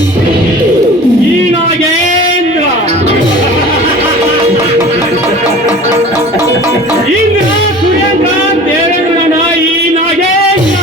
ಈ ನಾಗೇಂದ್ರ. ಇಂದ್ರ ಸುರೇಂದ್ರ ದೇವೇಂದ್ರನ ಈ ನಾಗೇಂದ್ರ.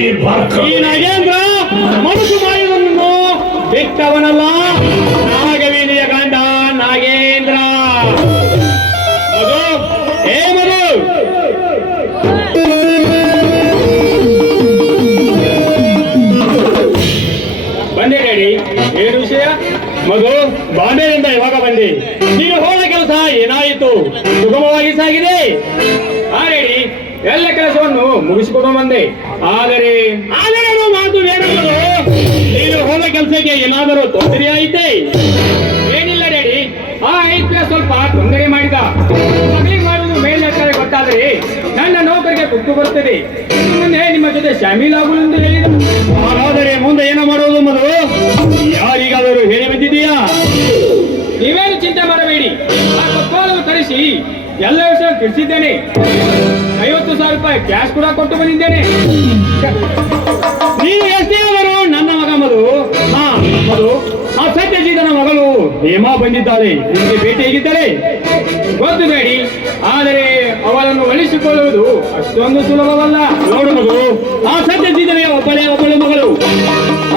ಈ ನಾಗೇಂದ್ರ ಮನಸ್ಸು ಮಾಡಿದನ್ನು ಬಿಟ್ಟವನಲ್ಲ. ನಾಗವೇಲಿಯ ಗಂಡ ನಾಗೇಂದ್ರ. ಮಗು, ಏ ಮಗು. ಬಂದೆ ಡ್ಯಾಡಿ, ಏನು ವಿಷಯ? ಮಗು, ಬಾಂಬೆಯಿಂದ ಇವಾಗ ಬಂದೆ ನೀವು ಹೋದ ಕೆಲಸ ಏನಾಯಿತು? ಸುಗಮವಾಗಿ ಸಾಗಿದೆ. ಹಾ ಡ್ಯಾಡಿ ಎಲ್ಲ ಕೆಲಸವನ್ನು ಮುಗಿಸಿಕೊಂಡು ಬಂದೆ. ಆದರೆ ಆದರೆ ಮಾತು ಬೇಡ ನೀನು ಹೋದ ಕೆಲಸಕ್ಕೆ ಏನಾದರೂ ತೊಂದರೆ ಆಯಿತೆ ಏನಿಲ್ಲ ಡ್ಯಾಡಿ. ಆ ಐತ್ರ ಸ್ವಲ್ಪ ತೊಂದರೆ ಮಾಡಿದ. ಮಗಳಿಗೆ ಮಾಡುವುದು ಮೇಲಕ್ಕೆ ಗೊತ್ತಾದರೆ ನನ್ನ ನೌಕರಿಗೆ ಕುತ್ತು ಬರ್ತದೆ ಮುಂದೆ ನಿಮ್ಮ ಜೊತೆ ಶಾಮೀಲಾಗುವುದು ಎಂದು ಹೇಳಿದ ಹಾಗಾದರೆ ಮುಂದೆ ಏನು ಮಾಡುವುದು ಮೊದಲು ಯಾರಿಗಾದರೂ ಹೇಳಿ ಬಂದಿದೀಯಾ ನೀವೇನು ಚಿಂತೆ ಮಾಡಬೇಡಿ. ಆ ಕಪ್ಪೋಲನ್ನು ತರಿಸಿ ಎಲ್ಲ ವಿಷಯ ತಿಳಿಸಿದ್ದೇನೆ. ಐವತ್ತು ಸಾವಿರ ರೂಪಾಯಿ ಕ್ಯಾಶ್ ಕೂಡ ಕೊಟ್ಟು ಬಂದಿದ್ದೇನೆ. ನೀನು ಎಷ್ಟೇ ನನ್ನ ಮಗ ಮಧು ಹಾ ಮಧು ಆ ಸತ್ಯಜೀತನ ಮಗಳು ಹೇಮಾ ಬಂದಿದ್ದಾಳೆ. ನಿಮಗೆ ಭೇಟಿ ಹೇಗಿದ್ದಾರೆ? ಗೊತ್ತು ಬೇಡಿ. ಆದರೆ ಅವಳನ್ನು ಒಲಿಸಿಕೊಳ್ಳುವುದು ಅಷ್ಟೊಂದು ಸುಲಭವಲ್ಲ. ನೋಡು ಮಗು, ಆ ಸತ್ಯಜೀತನೇ ಒಬ್ಬಳೇ ಒಬ್ಬಳು ಮಗಳು.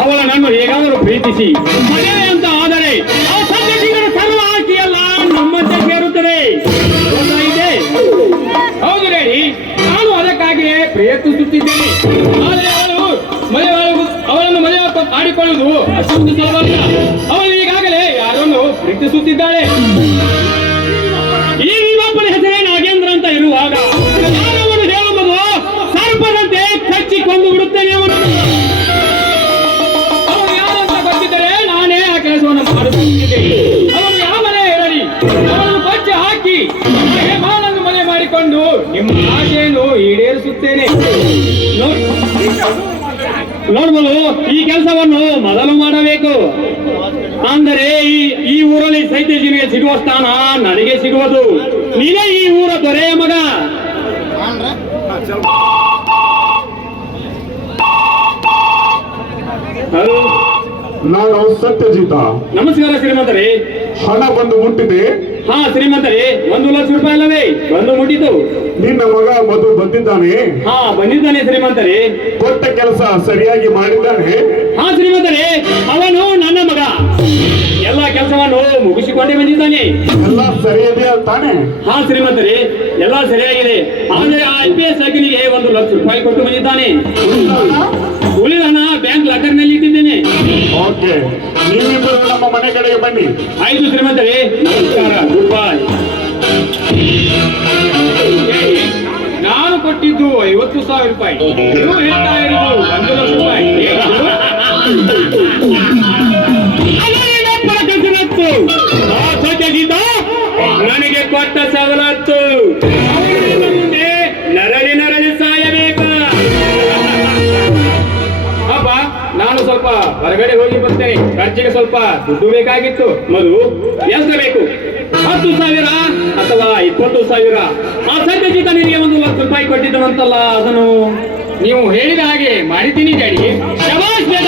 ಅವಳ ನನ್ನ ಹೇಗಾದರೂ ಪ್ರೀತಿಸಿ. ಮದುವೆ ಅಂತ ಪ್ರಯತ್ನಿಸುತ್ತಿದ್ದೇನೆ ಆದರೆ ಅವಳು ಮನೆ ಅವಳನ್ನು ಮನೆ ಮಾಡಿಕೊಳ್ಳುವುದು ಅಷ್ಟೊಂದು ಸುಲಭವಲ್ಲ. ಅವಳು ಈಗಾಗಲೇ ಯಾರನ್ನು ಪ್ರೀತಿಸುತ್ತಿದ್ದಾಳೆ. ಈ ಇನ್ನೊಬ್ಬನ ಹೆಸರೇ ನಾಗೇಂದ್ರ ಅಂತ ಇರುವಾಗ ಅವನು ಹೇಳುವುದು ಸರ್ಪದಂತೆ ಕಚ್ಚಿಕೊಂಡು ಬಿಡುತ್ತೇನೆ ಅವನು. ಅವನು ಯಾರಂತ ಗೊತ್ತಿದ್ದರೆ ನಾನೇ ಆ ಕೆಲಸವನ್ನು ಮಾಡುತ್ತಿದ್ದೆ ಅವನು ಯಾವನೇ ಹೇಳಲಿ? ಅವನನ್ನು ಬಚ್ಚ ಹಾಕಿ ಹೇಮಾನನ್ನು ಮನೆ ಮಾಡಿಕೊಂಡು ನಿಮ್ಮ ಆಶೆಯನ್ನು ಈಡೇರಿಸುತ್ತೇನೆ. ನೋಡ್ಬೋದು ಈ ಕೆಲಸವನ್ನು ಮೊದಲು ಮಾಡಬೇಕು. ಅಂದರೆ ಈ ಈ ಊರಲ್ಲಿ ಸೈತಜಿನಿಗೆ ಸಿಗುವ ಸ್ಥಾನ ನನಗೆ ಸಿಗುವುದು. ನೀನೇ ಈ ಊರ ದೊರೆಯ ಮಗ. ಹಲೋ. ನಾನು ಸತ್ಯಜಿತ. ನಮಸ್ಕಾರ ಶ್ರೀಮಂತರೇ. ಹಣ ಬಂದು ಮುಟ್ಟಿದೆ. ಹಾ ಶ್ರೀಮಂತರೇ ಒಂದು ಲಕ್ಷ ರೂಪಾಯಿ ಅಲ್ಲವೇ? ಬಂದು ಮುಟ್ಟಿತು. ನಿನ್ನ ಮಗ ಮಧು ಬಂದಿದ್ದಾನೆ. ಹಾ ಬಂದಿದ್ದಾನೆ ಶ್ರೀಮಂತರೇ ಕೊಟ್ಟ ಕೆಲಸ ಸರಿಯಾಗಿ ಮಾಡಿದ್ದಾನೆ. ಹಾ ಶ್ರೀಮಂತರೇ ಅವನು ನನ್ನ ಮಗ. ಎಲ್ಲ ಕೆಲಸವನ್ನು ಮುಗಿಸಿಕೊಂಡೇ ಬಂದಿದ್ದಾನೆ. ಎಲ್ಲ ಸರಿಯಿದೆಯಾ ತಾನೆ ಹಾ ಶ್ರೀಮಂತರೇ ಎಲ್ಲ ಸರಿಯಾಗಿದೆ. ಆದರೆ ಆ ಐ ಪಿ ಎಸ್ ಅಗ್ನಿಗೆ ಒಂದು ಲಕ್ಷ ರೂಪಾಯಿ ಕೊಟ್ಟು ಬಂದಿದ್ದಾನೆ. ಉಳಿದ ಹಣ ಬ್ಯಾಂಕ್ ಲಾಕರ್ನಲ್ಲಿ ಇಟ್ಟಿದ್ದೇನೆ. ಓಕೆ ನೀವಿಬ್ಬರು ನಮ್ಮ ಮನೆ ಕಡೆಗೆ ಬನ್ನಿ. ಆಯ್ತು ಶ್ರೀಮಂತರೇ ನಮಸ್ಕಾರ ಗುಡ್ ಬಾಯ್. ನಾನು ಕೊಟ್ಟಿದ್ದು ಐವತ್ತು ಸಾವಿರ ರೂಪಾಯಿ. ಸ್ವಲ್ಪ ಹೊರಗಡೆ ಹೋಗಿ ಬರ್ತೇನೆ ಖರ್ಚಿಗೆ ಸ್ವಲ್ಪ ದುಡ್ಡು ಬೇಕಾಗಿತ್ತು. ಮಧು ಎಷ್ಟು ಬೇಕು? ಹತ್ತು ಸಾವಿರ ಅಥವಾ ಇಪ್ಪತ್ತು ಸಾವಿರ? ಆ ಸತ್ಯಜಿತ ನಿನಗೆ ಒಂದು ಲಕ್ಷ ರೂಪಾಯಿ ಕೊಟ್ಟಿದ್ದನಂತಲ್ಲ ಅದನ್ನು ನೀವು ಹೇಳಿದ ಹಾಗೆ ಮಾಡಿದ್ದೀನಿ ಡ್ಯಾಡಿ. ಶಬಾಷ್ ಬೇಡ!